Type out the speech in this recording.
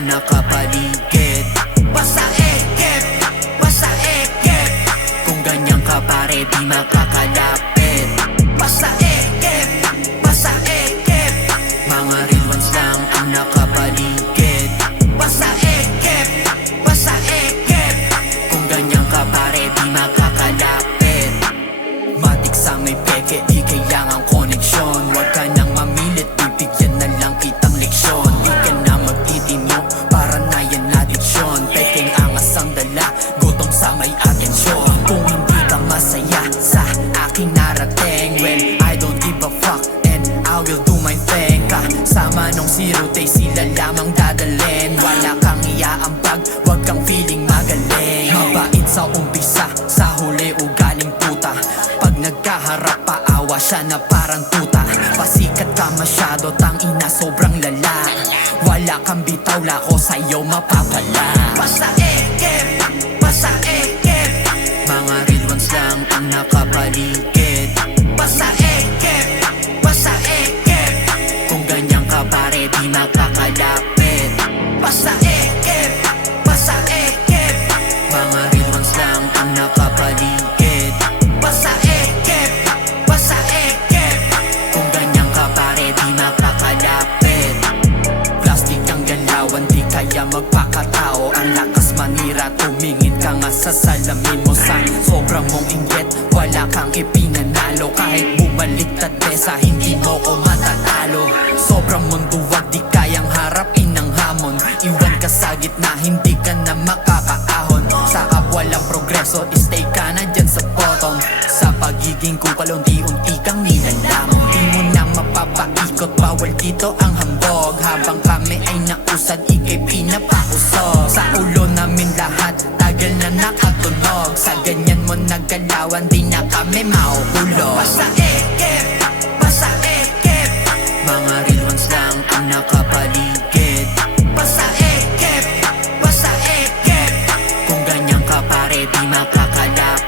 ang nakapaligid. Basta ekip, basta ekip. Kung ganyan ka pare di makakalapit. Basta ekip, basta ekip. Mga real ones lang ang nakapaligid. Basta ekip, basta ekip. Kung ganyan ka pare di makakalapit. Matik sa may peke, di kailangang koneksyon. Huwag ka nang mamilit, bibigyan na lang kitang leksyon. Di ka na magtitino, para na yan addiction. Peking angas ang dala, gutom sa may atensyon. Kung hindi ka masaya sa aking narating, well, I don't give a fuck and I will do my thing. Kasama nung zero day, sila lamang dadalhin. Wala kang iaambag, wag kang feeling magaling. Mabait sa umpisa, sa huli ugaling puta. Pag nagkaharap paawa siya na parang tuta. Pasikat ka masyado, tangina sobrang lala. Wala kang bitaw, lako sa'yo mapapala. Basta ekip, basta ekip. Mga real ones lang ang nakapaligid. Basta ekip, basta ekip. Kung ganyan ka pare di makakalapit. Basta ekip, basta ekip. Mga real ones lang ang nakapaligid. Basta ekip, basta ekip. Kung ganyan ka pare di makakalapit. Plastic ang galawan, di kaya magpakatao. Ang lakas manira, tumingin ka nga sa salamin mo. Sa sobrang mong inggit, wala kang ipinanalo. Kahit bumaliktad besa, hindi mo ko matatalo. Sobrang munduwag, di kayang harapin ng hamon. Iwan ka sa gitna, hindi ka na makakaahon. Sa walang progreso, stay ka na dyan sa bottom. Sa pagiging kupal, unti-unti kang nilalamon. Di mo na mapapaikot, bawal dito ang hambog. Habang kami ay nausad, ikay pinapausog. Sa ulo namin lahat, tagal na nakatunog. Sa ganyan mo naggalawan, di na kami mauhulog. Basta ekip, basta ekip. Mga real ones lang ang nakapaligid. Basta ekip, basta ekip. Kung ganyan ka pare di makakalapit.